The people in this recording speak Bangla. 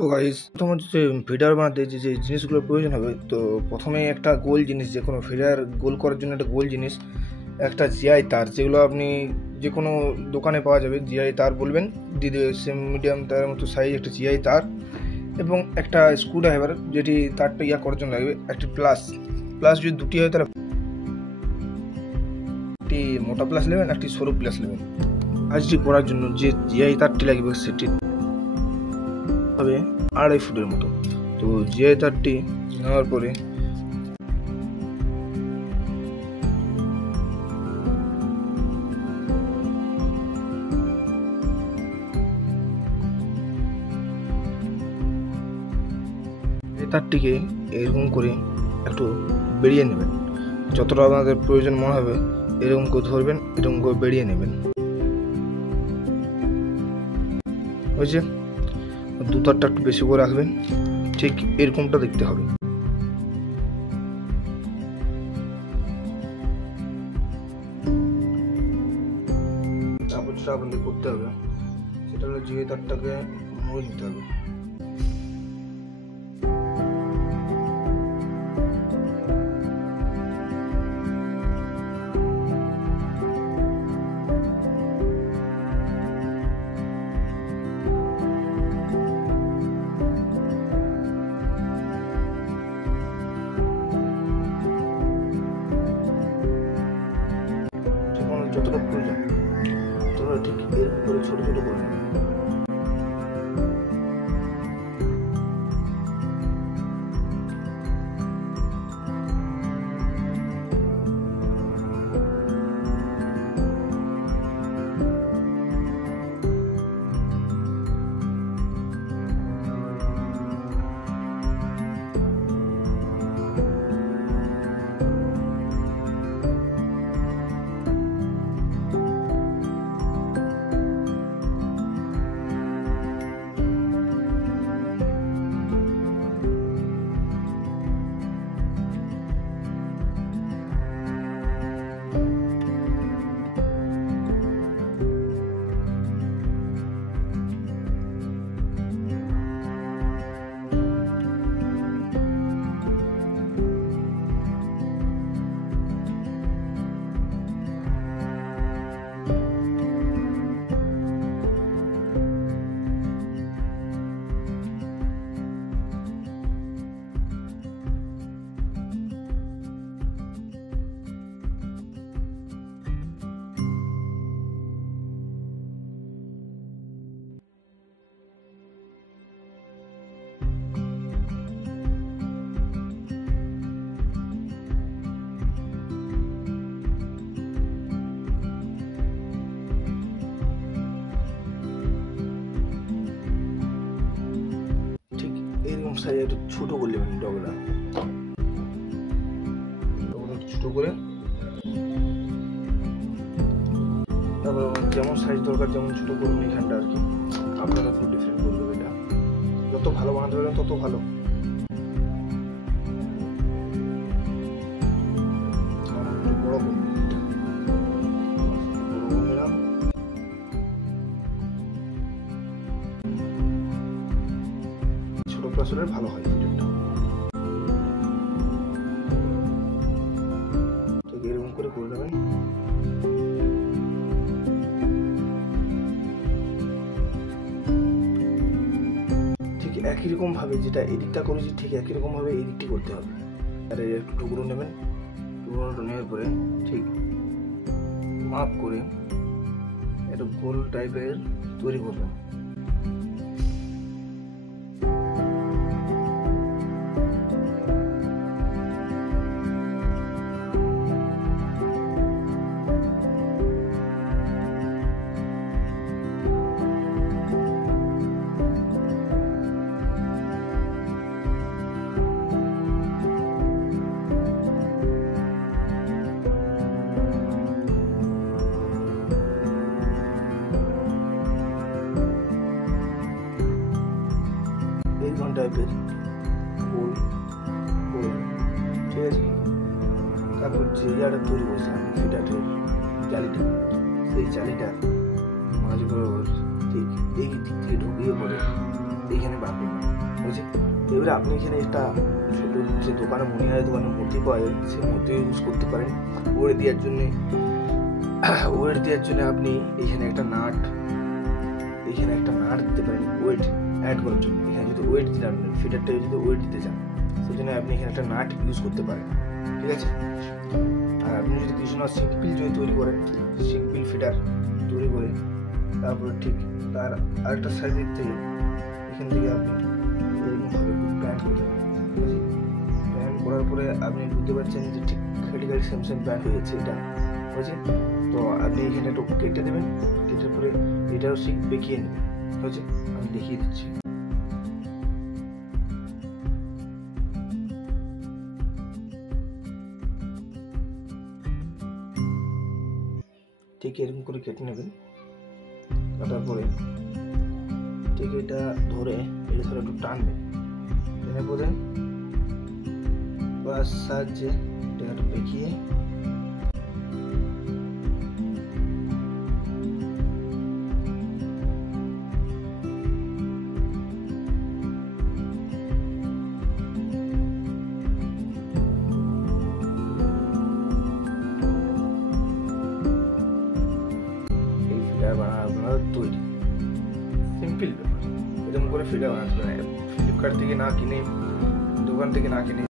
তো গাইস, তোমার যে ফিডার বানাতে যে যে জিনিসগুলো প্রয়োজন হবে, তো প্রথমে একটা গোল জিনিস, যে কোনো ফিডার গোল করার জন্য একটা গোল জিনিস, একটা জিআই তার, যেগুলো আপনি যে কোনো দোকানে পাওয়া যাবে। জিআই তার বলবেন, দিয়ে দেবে সেম মিডিয়াম তারের মতো সাইজ একটা জিআই তার, এবং একটা স্ক্রুড্রাইভার যেটি তারটা করার জন্য লাগবে। একটি প্লাস যদি দুটি হয় তাহলে একটি মোটা প্লাস নেবেন, একটি সরু প্লাস নেবেন। কাজটি করার জন্য যে জিআই তারটি লাগবে সেটি হবে 2.5 ফুটের মতো। তো জিআই তারটি নেওয়ার পরে তারটিকে এরকম করে একটু বেরিয়ে নেবেন, যতটা আপনাদের প্রয়োজন মনে হবে এরকম করে ধরবেন, এরকম করে বেরিয়ে নেবেন। হয়েছে, দু তারটা একটু বেশি করে রাখবেন, ঠিক এরকমটা দেখতে হবে। তারপর যেটা আপনাদের করতে হবে সেটা হলো জিআই তারটাকে মুড়ে নিতে হবে। যতটা প্রয়োজন তোমরা ঠিক এরকম করে ছোট ছোট করে নেবে। এরকম সাইজে একটু ছোট করে নেবেন ডগটা, ছোট করে। তারপর যেমন সাইজ দরকার যেমন ছোট করবেন এখানটা আর কি, আপনারা পুরো ডিফারেন্ট করে দেবেন। এটা যত ভালো বানাতে পারবেন তত ভালো। বড় করবেন, ছোট প্লাস হলে ভালো হয় ফিটারটা। তো এরকম করে করে দেবেন। ঠিক একই রকম ভাবে যেটা এদিকটা করেছি, ঠিক একই রকম ভাবে এই দিকটি করতে হবে। আর একটু টুকরো নেবেন, টুকরোটা নেওয়ার পরে ঠিক মাপ করে একটু গোল টাইপের তৈরি করবেন। এইরকম টাইপের গোল করে, ঠিক আছে। তারপর যে জায়গাটা তৈরি করছিলাম ফিটারের জালিটা, সেই জালিটা মাঝ বরাবর ঠিক এই দিক থেকে ঢুকিয়ে পরে এইখানে বার করবেন। সেক্ষেত্রে আপনি এখানে একটা ছোট যে দোকানে মনিহারের দোকানে মূর্তি পাওয়া যায় সেই মূর্তি ইউজ করতে পারেন। ওয়েট দেওয়ার জন্য আপনি এখানে একটা নাট দিতে পারেন ওয়েট অ্যাড করার জন্য। এখানে যদি ওয়েট দিতে আপনি ফিডারটা যদি ওয়েট দিতে চান সেই জন্য আপনি এখানে একটা নাট ইউজ করতে পারেন, ঠিক আছে। আর আপনি যদি কিছু না সিম্পল যদি তৈরি করেন, সিম্পল ফিডার তৈরি করে তারপরে ঠিক তার আরেকটা সাইডের থেকে এখান থেকে আপনি এরকমভাবে ব্যান্ড করে দেবেন, ঠিক আছে। ব্যান্ড করার পরে আপনি বুঝতে পারছেন যে ঠিক ক্রিটিক্যাল সেম ব্যান্ড হয়ে যাচ্ছে, এটা হয়েছে। তো আপনি এখানে একটু কেটে দেবেন, কেটে পরে এটাও ঠিক বেঁকিয়ে নেবেন, হয়েছে। আমি দেখিয়ে দিচ্ছি। ঠিক এরকম করে কেটে নেবেন। কাটার পরে ঠিক এটা ধরে একটু টানবেন, টেনে পরে বাস সাহায্যে এটা একটু বেঁকিয়ে বানানো তৈরি। সিম্পল ব্যাপার, এরকম করে ফিডার বানাতে পারেন। ফ্লিপকার্ট থেকে না কিনে, দোকান থেকে না কিনে